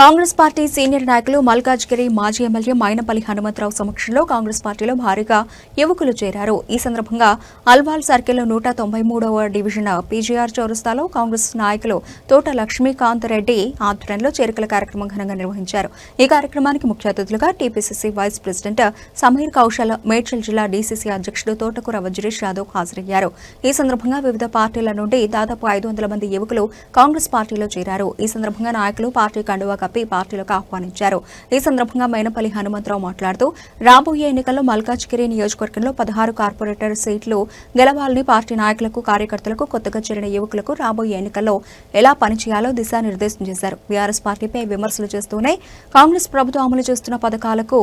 Congress party senior నాయకులు మల్కాజ్గిరి మాజీ MLA Mainapalli Hanumantharao సమక్షంలో కాంగ్రెస్ పార్టీలో భారీగా యువకులు చేరారు. ఈ సందర్భంగా అల్వాల్ సర్కిల్లో 193వ డివిజన్ పీజీఆర్ చౌరస్తాలో కాంగ్రెస్ నాయకులు తోట లక్ష్మీకాంత్ రెడ్డి ఆధ్వర్యంలో చేరికల కార్యక్రమం ఘనంగా నిర్వహించారు. ఈ కార్యక్రమానికి ముఖ్య అతిథులుగా TPCC vice president Sameer Kaushal, Medchal జిల్లా డీసీసీ అధ్యక్షుడు తోటకూర వజ్రేష్ యాదవ్ హాజరయ్యారు. ఈ సందర్భంగా వివిధ పార్టీల నుండి దాదాపు 500 మంది యువకులు కాంగ్రెస్ పార్టీలో చేరారు. ఈ సందర్భంగా నాయకులు పార్టీ కండువా కప్పి పార్టీలకు ఆహ్వానించారు. ఈ సందర్భంగా మైనపల్లి హనుమంతరావు మాట్లాడుతూ రాబోయే ఎన్నికల్లో మల్కాజ్గిరి నియోజకవర్గంలో 16 కార్పొరేటర్ సీట్లు గెలవాలని పార్టీ నాయకులకు, కార్యకర్తలకు, కొత్తగా చేరిన యువకులకు రాబోయే ఎన్నికల్లో ఎలా పనిచేయాలో దిశానిర్దేశం చేశారు. బీఆర్ఎస్ పార్టీపై విమర్శలు చేస్తూనే కాంగ్రెస్ ప్రభుత్వం అమలు చేస్తున్న పథకాలకు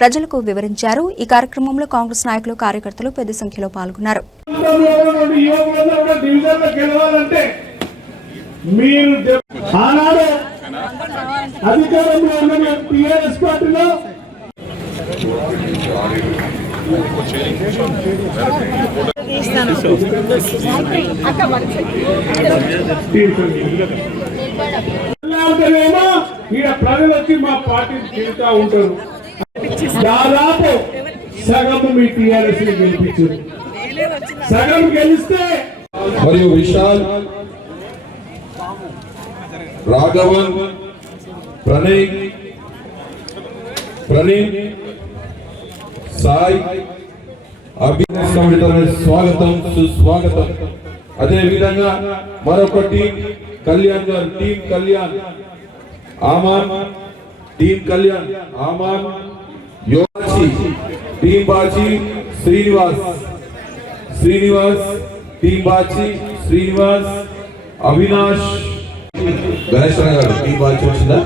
ప్రజలకు వివరించారు. ఈ కార్యక్రమంలో కాంగ్రెస్ నాయకులు, కార్యకర్తలు పెద్ద సంఖ్యలో పాల్గొన్నారు. అధికారంలో ఉన్న టీఆర్ఎస్ పార్టీలో ఈడ ప్రజలు వచ్చి మా పార్టీని తిరుగుతూ ఉంటారు. దాదాపు సగం మీ టీఆర్ఎస్ ని గెలిపించారు. సగం గెలిస్తే మరియు విశాల్, రాఘవన్, ప్రణయ్, సాయి, అభినందన, స్వాగతం, సుస్వాగతం. అదే విధంగా మరొక టీం కళ్యాణ్ గారు, team Kalyan Aman, team Kalyan Aman, Yogachi, team Bachi Srinivas, team Bachi Srinivas, Avinash, Ganeshwara గారు టీం బాచి వచ్చిందా?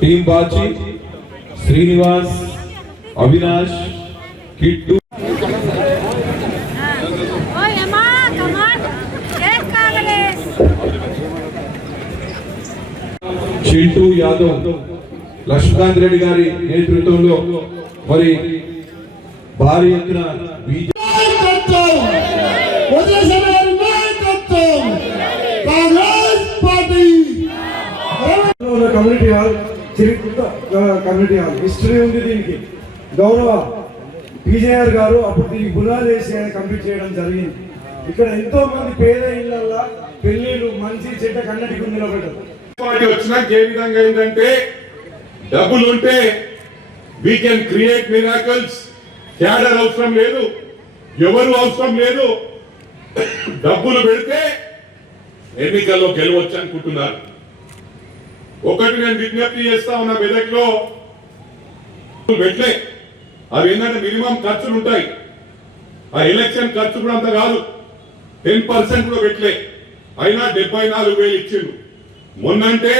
టీం బాచి శ్రీనివాస్, అవినాష్, కిట్టు, చింటూ యాదవ్, లక్ష్మీకాంత్ రెడ్డి గారి నేతృత్వంలో మరి భారీ ఎత్తున community hall, Chirukutta community hall history ఉంది. దీనికి గౌరవ పీజేఆర్ గారు అప్పుడు దీనికి బునాలు వేసి ఆయన కంప్లీట్ చేయడం జరిగింది. ఇక్కడ ఎంతో మంది పేద ఇళ్లలో పెళ్లిళ్ళు మంచి చెడ్డ కన్నటికి నిలబడ్డారు. పార్టీ వచ్చినాక ఏ విధంగా ఏంటంటే డబ్బులు ఉంటే we can create miracles. Cadre అవసరం లేదు, ఎవరు అవసరం లేదు. డబ్బులు పెడితే ఎన్నికల్లో గెలవచ్చు అనుకుంటున్నారు. ఒకటి నేను విజ్ఞప్తి చేస్తా ఉన్నా, మెదక్లో పెట్టలే. అవి ఏంటంటే మినిమం ఖర్చులు ఉంటాయి. ఆ ఎలక్షన్ ఖర్చు కూడా అంత కాదు, 10% కూడా పెట్టలే. అయినా 74,000 ఇచ్చిండు. మొన్నంటే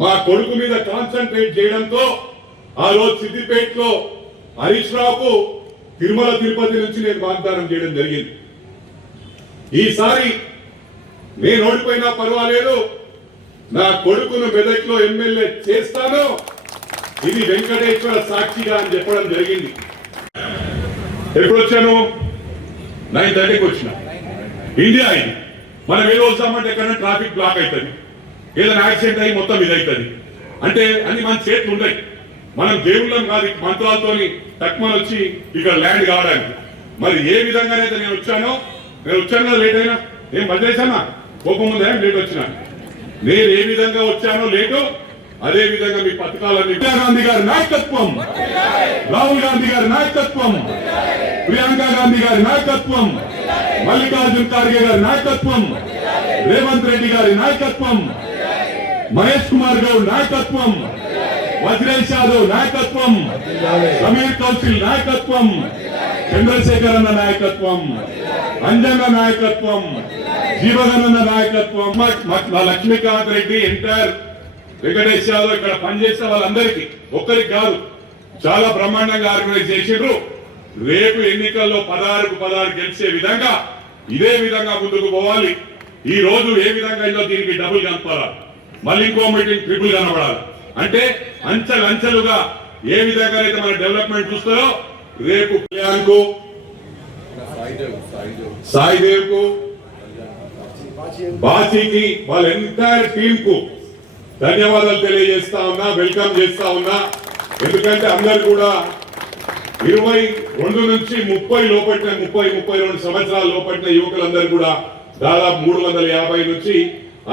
మా కొడుకు మీద కాన్సన్ట్రేట్ చేయడంతో ఆ రోజు సిద్దిపేటలో హరీష్ రావుకు తిరుమల తిరుపతి నుంచి నేను వాగ్దానం చేయడం జరిగింది. ఈసారి నేను ఓడిపోయినా పర్వాలేదు, నా కొడుకును మెదక్లో ఎమ్మెల్యే చేస్తాను, ఇది వెంకటేశ్వర సాక్షిగా అని చెప్పడం జరిగింది. ఎప్పుడు వచ్చాను? 9:30కి వచ్చిన. ఇండియా ఇది. మనం ఏదో వస్తామంటే ఎక్కడైనా ట్రాఫిక్ బ్లాక్ అవుతుంది, ఏదైనా యాక్సిడెంట్ అయ్యి మొత్తం ఇది అవుతుంది. అంటే అన్ని మన చేతులు ఉన్నాయి. మనం దేవుళ్ళం కాదు, మంత్రాలతోని తక్కువ వచ్చి ఇక్కడ ల్యాండ్ కావడానికి. మరి ఏ విధంగానైతే నేను వచ్చానో లేట్ అయినా ఏం బదిలేసానా? కోపం ఉందా? లేట్ వచ్చినా. నేను ఏ విధంగా వచ్చానో లేటు, అదే విధంగా మీ పథకాలన్నీ గాంధీ గారి నాయకత్వం, రాహుల్ గాంధీ గారి నాయకత్వం, ప్రియాంక గాంధీ గారి నాయకత్వం, మల్లికార్జున్ ఖార్గే గారి నాయకత్వం, రేవంత్ రెడ్డి గారి నాయకత్వం, మహేష్ కుమార్ గౌడ్ నాయకత్వం, వజ్రేష్ యాదవ్ నాయకత్వం, సమీర్ కౌశల్ నాయకత్వం, చంద్రశేఖర్ అన్న నాయకత్వం, అంజన్న నాయకత్వం, జీవగణన నాయకత్వం, లక్ష్మీకాంత్ రెడ్డి, ఎంటైర్ వెంకటేష్ యాదవ్ ఇక్కడ పనిచేసే వాళ్ళందరికీ, ఒక్కరికి కాదు, చాలా బ్రహ్మాండంగా ఆర్గనైజ్ చేసిండ్రు. రేపు ఎన్నికల్లో 16 గెలిచే విధంగా ఇదే విధంగా ముందుకు పోవాలి. ఈ రోజు ఏ విధంగా అయిందో దీనికి డబుల్ కనపడాలి, మళ్ళీ ఇంకో మీటింగ్ ట్రిపుల్ కనపడాలి. అంటే అంచెలుగా ఏ విధంగా అయితే మన డెవలప్మెంట్ చూస్తారో రేపు కళ్యాణ్కు, సాయిదేవ్ కు, బాసీకి, వాళ్ళ ఎంటైర్ టీమ్ కు ధన్యవాదాలు తెలియజేస్తా ఉన్నా, వెల్కమ్ చేస్తా ఉన్నా. ఎందుకంటే అందరు కూడా 22 నుంచి 30 లోపట్టిన 32 సంవత్సరాల లోపట్టిన యువకులందరూ కూడా దాదాపు 350 నుంచి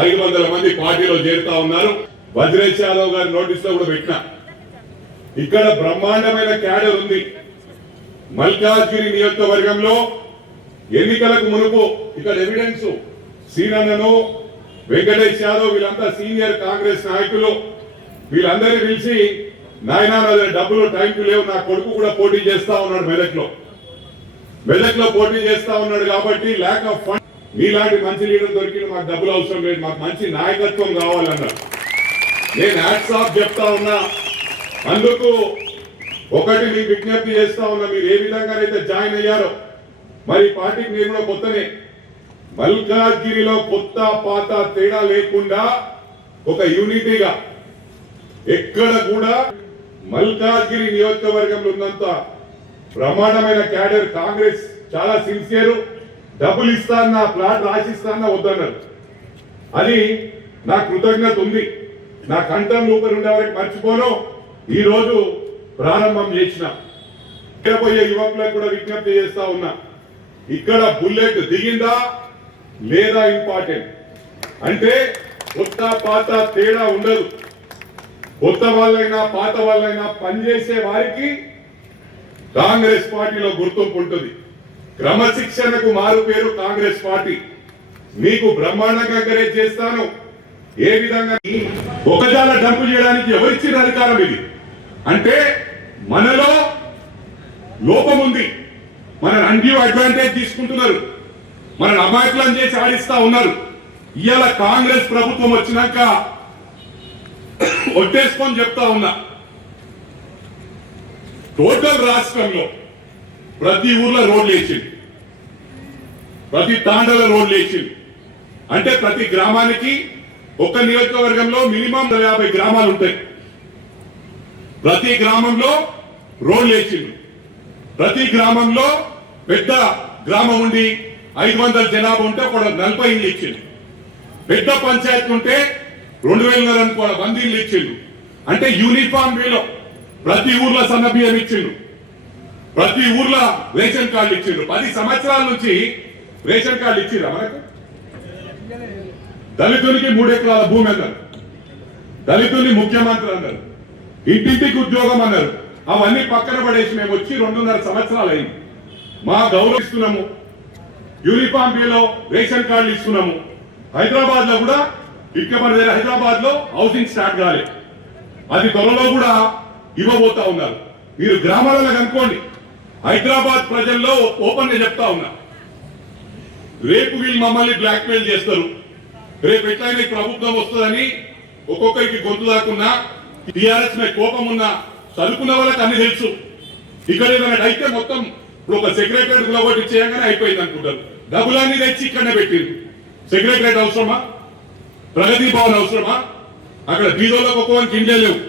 500 మంది పార్టీలో చేరుతా ఉన్నారు. వజ్రేష్ యాదవ్ గారి నోటీస్ లో కూడా పెట్టిన ఇక్కడ బ్రహ్మాండమైన క్యాడర్ ఉంది. మల్కాజ్గిరి నియోజకవర్గంలో ఎన్నికలకు మునుపు ఇక్కడ ఎవిడెన్స్ సీనన్నను, వెంకటేష్ యాదవ్ వీళ్ళంతా సీనియర్ కాంగ్రెస్ నాయకులు, వీళ్ళందరినీ పిలిచి నాయనా డబ్బులు టైంకు లేవు, నా కొడుకు కూడా పోటీ చేస్తా ఉన్నాడు మెదక్ లో పోటీ చేస్తా ఉన్నాడు కాబట్టి ల్యాక్ ఆఫ్ ఫండ్, మీలాంటి మంచి లీడర్ దొరికి మాకు డబ్బులు అవసరం లేదు, మాకు మంచి నాయకత్వం కావాలన్నారు. నేను హ్యాట్స్ ఆఫ్ చెప్తా ఉన్నా. అందుకు ఒకటి మీకు విజ్ఞప్తి చేస్తా ఉన్నా, మీరు ఏ విధంగానైతే జాయిన్ అయ్యారో మరి పార్టీకి నేను కూడా కొత్తనే. మల్కాజ్గిరిలో కొత్త పాత తేడా లేకుండా ఒక యూనిటీగా ఎక్కడ కూడా మల్కాజ్గిరి నియోజకవర్గంలో ఉన్నంత బ్రహ్మాండమైన క్యాడర్ కాంగ్రెస్ చాలా సిన్సియర్. డబ్బులు ఇస్తానా, ప్లాట్ రాసిస్తానా వద్దన్నారు. అది నా కృతజ్ఞత ఉంది. నా కంఠం లోపల ఉండే వరకు మర్చిపోను. ఈ రోజు ప్రారంభం చేసిన పోయే యువకులకు కూడా విజ్ఞప్తి చేస్తా ఉన్నా, ఇక్కడ బుల్లెట్ దిగిందా లేదా ఇంపార్టెంట్. అంటే కొత్త పాత తేడా ఉండదు. కొత్త వాళ్ళైనా పాత వాళ్ళైనా పనిచేసే వారికి కాంగ్రెస్ పార్టీలో గుర్తింపు ఉంటుంది. క్రమశిక్షణకు మారు పేరు కాంగ్రెస్ పార్టీ. మీకు బ్రహ్మాండంగా ఎంకరేజ్ చేస్తాను. ఏ విధంగా ఒకజాల డంపు చేయడానికి ఎవరిచ్చిన అధికారం ఇది? అంటే మనలో లోపం ఉంది. మన అన్డ్యూ అడ్వాంటేజ్ తీసుకుంటున్నారు, మన అమాయకులను చేసి ఆడిస్తా ఉన్నారు. ఇవాళ కాంగ్రెస్ ప్రభుత్వం వచ్చినాక ఒట్టేసుకొని చెప్తా ఉన్నా, టోటల్ రాష్ట్రంలో ప్రతి ఊర్లో రోడ్లు వేసింది, ప్రతి తాండలో రోడ్లు వేసింది. అంటే ప్రతి గ్రామానికి ఒక నియోజకవర్గంలో మినిమం 50 గ్రామాలు ఉంటాయి. ప్రతి గ్రామంలో రోడ్లు వేసింది. ప్రతి గ్రామంలో పెద్ద గ్రామం ఉండి 500 జనాభా ఉంటే ఒక 40 ఇళ్ళు ఇచ్చింది. పెద్ద పంచాయతీ ఉంటే 2000 మంది ఇళ్ళు ఇచ్చిండు. అంటే యూనిఫామ్ వేలో ప్రతి ఊర్లో సన్న బియ్యం ఇచ్చిండు, ప్రతి ఊర్లో రేషన్ కార్డు ఇచ్చిండు. 10 సంవత్సరాల నుంచి రేషన్ కార్డు ఇచ్చిండ్రా మనకు? దళితునికి 3 ఎకరాల భూమి అన్నారు, దళితుని ముఖ్యమంత్రి అన్నారు, ఇంటింటికి ఉద్యోగం అన్నారు. అవన్నీ పక్కన పడేసి మేము వచ్చి 2.5 సంవత్సరాలు అయింది. మా గౌరవిస్తున్నాము, యూనిఫామ్ బిలో రేషన్ కార్డులు ఇస్తున్నాము. హైదరాబాద్ లో కూడా ఇక్కడ మన హైదరాబాద్ లో హౌసింగ్ స్టార్ట్ కాలేదు, అది త్వరలో కూడా ఇవ్వబోతా ఉన్నారు. మీరు గ్రామాలలో కనుక్కోండి. హైదరాబాద్ ప్రజల్లో ఓపెన్ గా చెప్తా ఉన్నా, రేపు వీళ్ళు మమ్మల్ని బ్లాక్ మెయిల్ చేస్తారు, రేపు ఎట్లయినా ప్రభుత్వం వస్తుందని ఒక్కొక్కరికి గొంతు దాకున్నా టీఆర్ఎస్ మీద కోపం ఉన్నా చదువుకున్న వాళ్ళకి అన్ని తెలుసు. ఇక్కడ ఏదైనా అయితే మొత్తం ఇప్పుడు ఒక సెక్రటరీ ఒకటి చేయగానే అయిపోయింది అనుకుంటారు. డబ్బులన్నీ తెచ్చి ఇక్కడనే పెట్టింది. సెక్రటరేట్ అవసరమా? ప్రగతి భవన్ అవసరమా? అక్కడ బీదోళ్ళకు ఒక్కొక్కరికి ఇండ్లే లేవు,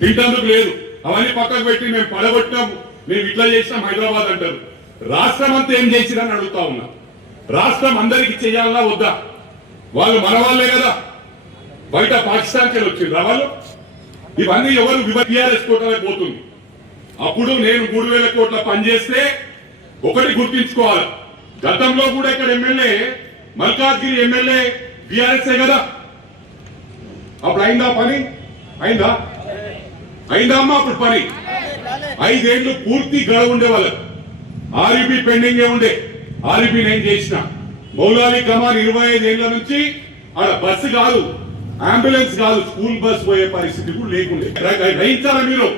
తింటందుకు లేదు. అవన్నీ పక్కకు పెట్టి మేము పడగొట్టినాం, మేము ఇట్లా చేసినాం హైదరాబాద్ అంటారు. రాష్ట్రం అంతా ఏం చేసిరని అడుగుతా ఉన్నా. రాష్ట్రం అందరికి చేయాలన్నా వద్దా? వాళ్ళు మన వాళ్ళే కదా, బయట పాకిస్తాన్కి వచ్చిండ్రు వాళ్ళు. ఇవన్నీ ఎవరు టీఆర్ఎస్ కోటలో పోతుంది. అప్పుడు నేను 3000 కోట్ల పనిచేస్తే ఒకటి గుర్తించుకోవాలి, గతంలో కూడా ఇక్కడ ఎమ్మెల్యే మల్కాజ్గిరి ఎమ్మెల్యే టీఆర్ఎస్ కదా. అప్పుడు అయిందా పని? అయిందా అమ్మా? అప్పుడు పని 5 ఏళ్ళు పూర్తి గడువు ఉండే వాళ్ళకి. ఆర్యూపీ పెండింగ్ ఉండే, ఆర్యూపీ నేను చేసిన. మౌలాలి కమాన్ 25 ఏళ్ల నుంచి ఆడ బస్సు కాదు, అంబులెన్స్ కాదు, స్కూల్ బస్ పోయే పరిస్థితి కూడా లేకుండే. గ్రహించాలా మీరు?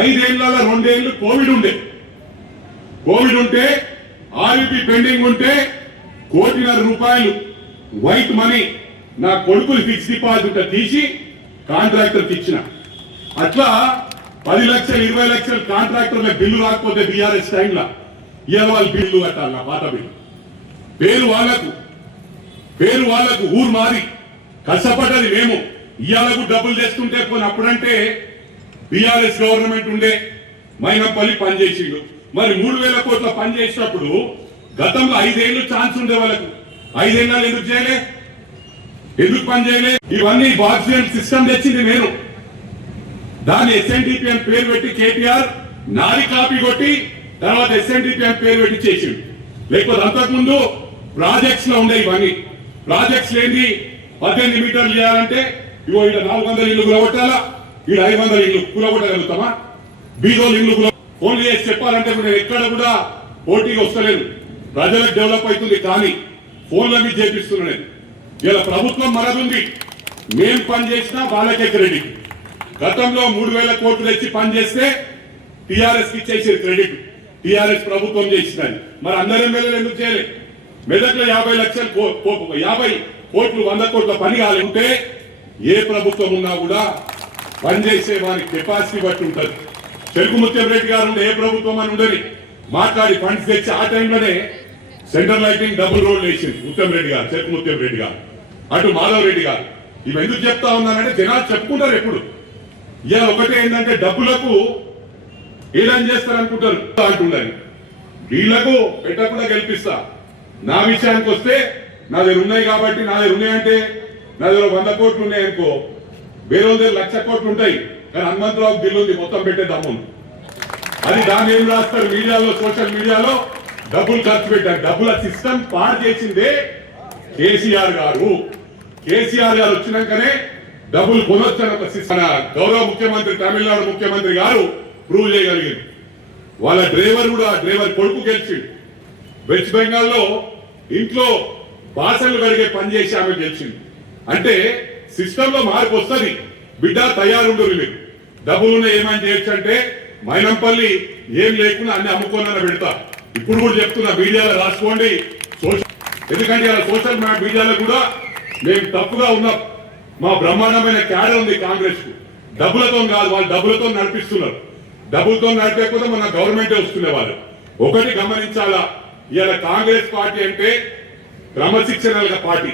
5 ఏళ్లలో 2 ఏళ్ళు కోవిడ్ ఉండే. కోవిడ్ ఉంటే ఆర్యూపీ పెండింగ్ ఉంటే 1.5 కోటి రూపాయలు వైట్ మనీ నా కొడుకులు ఫిక్స్ డిపాజిట్ తీసి కాంట్రాక్టర్ ఇచ్చిన. అట్లా 10 లక్షలు 20 లక్షలు కాంట్రాక్టర్ల బిల్లు రాకపోతే బీఆర్ఎస్ టైంలో ఇవాళ వాళ్ళు బిల్లు కట్టాలి. నా పాత బిల్లు పేరు వాళ్ళకు ఊరు మారి కష్టపడ్డది మేము. ఇవాళకు డబ్బులు తెస్తుంటే పోనీ అప్పుడంటే బీఆర్ఎస్ గవర్నమెంట్ ఉండే, మైనంపల్లి పనిచేసిండు. మరి 3000 కోట్ల పని చేసినప్పుడు గతంలో 5 ఏళ్ళు ఛాన్స్ ఉండే వాళ్ళకు 5 ఏళ్ళు ఎందుకు చేయలే? ఎందుకు పని చేయలే? ఇవన్నీ బాక్సియన్ సిస్టమ్ తెచ్చింది నేను. దాన్ని ఎస్ఎన్డిపి అని పేరు పెట్టి కేటీఆర్ నాది కాపీ కొట్టి తర్వాత ఎస్ఎన్డిపి అని పేరు పెట్టి చేసిండు. లేకపోతే అంతకుముందు ప్రాజెక్ట్స్ లో ఉండే ఇవన్నీ. ప్రాజెక్ట్స్ లేని 18 మీటర్లు చేయాలంటే ఇగో ఇక్కడ 400 ఇల్లు కూలగొట్టాలా, ఇక్కడ 500 ఇల్లు కూలగొట్టగలుగుతామా? బీదోలు ఇల్లు ఫోన్లు చేసి చెప్పాలంటే నేను ఎక్కడ కూడా పోటీగా వస్తలేదు. ప్రజలకు డెవలప్ అవుతుంది కానీ ఫోన్ల మీద చేపిస్తున్నాను. ఇలా ప్రభుత్వం మనదుంది, మేం పని చేసినా వాళ్ళకే క్రెడిట్. గతంలో 3000 కోట్లు తెచ్చి పని చేస్తే టీఆర్ఎస్ కి ఇచ్చేసి క్రెడిట్. టీఆర్ఎస్ ప్రభుత్వం చేసినది. మరి అందరి ఎమ్మెల్యేలు ఎందుకు చేయలేదు? మెదక్లో 50 లక్షలు 50 కోట్లు 100 కోట్ల పని కాలంటే ఏ ప్రభుత్వం ఉన్నా కూడా పనిచేసే వారి కెపాసిటీ బట్టి ఉంటుంది. చెరుకు ముత్యం రెడ్డి గారు ఉండే ఏ ప్రభుత్వం అని ఉండని మాట్లాడి ఫండ్స్ తెచ్చి ఆ టైంలోనే సెంట్రల్ లైటింగ్ డబుల్ రోడ్ వేసింది ముత్యం రెడ్డి గారు, చెరుకు ముత్యం రెడ్డి గారు, అటు మాధవ్ రెడ్డి గారు. ఇవి ఎందుకు చెప్తా ఉన్నానంటే జనాలు చెప్పుకుంటారు ఎప్పుడు. ఇలా ఒకటే ఏంటంటే డబ్బులకు ఏదైనా చేస్తారనుకుంటారు అంటున్నారు. వీళ్లకు పెట్టకుండా గెలిపిస్తా. నా విషయానికి వస్తే నా దగ్గర ఉన్నాయి కాబట్టి, నా దగ్గర ఉన్నాయంటే నా దగ్గర 100 కోట్లు ఉన్నాయనుకో, వేరే దగ్గర 1,00,000 కోట్లు ఉంటాయి. కానీ హనుమంతరావు బిల్లు ఉంది మొత్తం పెట్టే దమ్ము. అది దాన్ని ఏం రాస్తారు మీడియాలో, సోషల్ మీడియాలో డబ్బులు ఖర్చు పెట్టారు. డబ్బుల సిస్టమ్ పాడు చేసిందే కేసీఆర్ గారు. కేసీఆర్ గారు వచ్చినాకనే డబ్బులు కొనొచ్చిన ఒక సిస్టమ్ గౌరవ ముఖ్యమంత్రి, తమిళనాడు ముఖ్యమంత్రి గారు ప్రూవ్ చేయగలిగారు. వాళ్ళ డ్రైవర్ కూడా, డ్రైవర్ కొడుకు గెలిచిండు. వెస్ట్ బెంగాల్లో ఇంట్లో బాసలు కడిగే పని చేసి ఆమె గెలిచింది. అంటే సిస్టమ్ లో మార్పు వస్తుంది. బిడ్డ తయారుండరు, మీరు డబ్బులున్న ఏమని చేయొచ్చు అంటే మైనంపల్లి ఏం లేకుండా అన్ని అమ్ముకోనని పెడతా. ఇప్పుడు కూడా చెప్తున్నా, మీడియాలో రాసుకోండి. ఎందుకంటే ఇలా సోషల్ మీడియాలో కూడా మేము తప్పుగా ఉన్నాం. మా బ్రహ్మాండమైన క్యాడర్ ఉంది కాంగ్రెస్ కు. డబ్బులతో కాదు, వాళ్ళు డబ్బులతో నడిపిస్తున్నారు. డబ్బులతో నడిపేకపోతే మన గవర్నమెంటే వస్తున్న వాళ్ళు. ఒకటి గమనించాలా, ఇలా కాంగ్రెస్ పార్టీ అంటే క్రమశిక్షణ పార్టీ.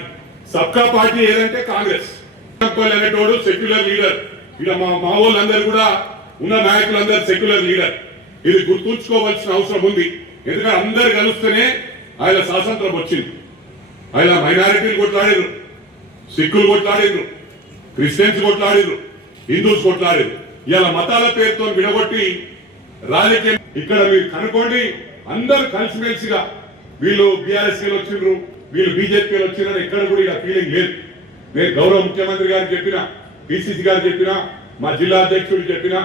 సబ్కా పార్టీ ఏదంటే కాంగ్రెస్. అనేటోడు సెక్యులర్ లీడర్. ఇక్కడ మా వాళ్ళందరూ కూడా ఉన్న నాయకులందరూ సెక్యులర్ లీడర్. ఇది గుర్తుంచుకోవాల్సిన అవసరం ఉంది. ఎందుకంటే అందరు కలిస్తేనే ఆయన స్వాతంత్రం వచ్చింది. ఆయన మైనారిటీలు కొట్లాడారు, సిక్కులు కొట్లాడారు, క్రిస్టియన్స్ కొట్లాడారు, హిందూస్ కొట్లాడారు. ఇలా మతాల పేరుతో విడగొట్టి రాజకీయం ఇక్కడ మీరు కనుకోండి. అందరూ కలిసిమెలిసిగా వీళ్ళు బీఆర్ఎస్ వచ్చిండ్రు, వీళ్ళు బీజేపీ వచ్చిండ్రు, ఎక్కడ కూడా ఇలా ఫీలింగ్ లేదు. నేను గౌరవ ముఖ్యమంత్రి గారు చెప్పిన, పిసిసి గారు చెప్పిన, మా జిల్లా అధ్యక్షుడు చెప్పిన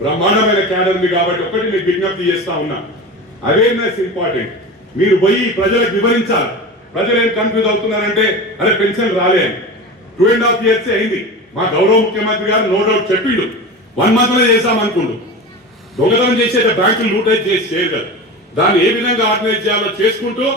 బ్రహ్మాండమైన క్యాడర్ ఉంది కాబట్టి ఒకటి మీకు విజ్ఞప్తి చేస్తా ఉన్నా, అవేర్నెస్ ఇంపార్టెంట్. మీరు పోయి ప్రజలకు వివరించాలి. ప్రజలు ఏం కన్ఫ్యూజ్ అవుతున్నారంటే అరే పెన్షన్ రాలే అని. 2.5 years అయింది. మా గౌరవ ముఖ్యమంత్రి గారు నో డౌట్ చెప్పిండు 1 month లో చేశామనుకుండు. దొంగతనం చేసే బ్యాంకులు లూటైజ్ చేసి చేయరు. దాన్ని ఏ విధంగా ఆర్గనైజ్ చేయాలో చేసుకుంటూ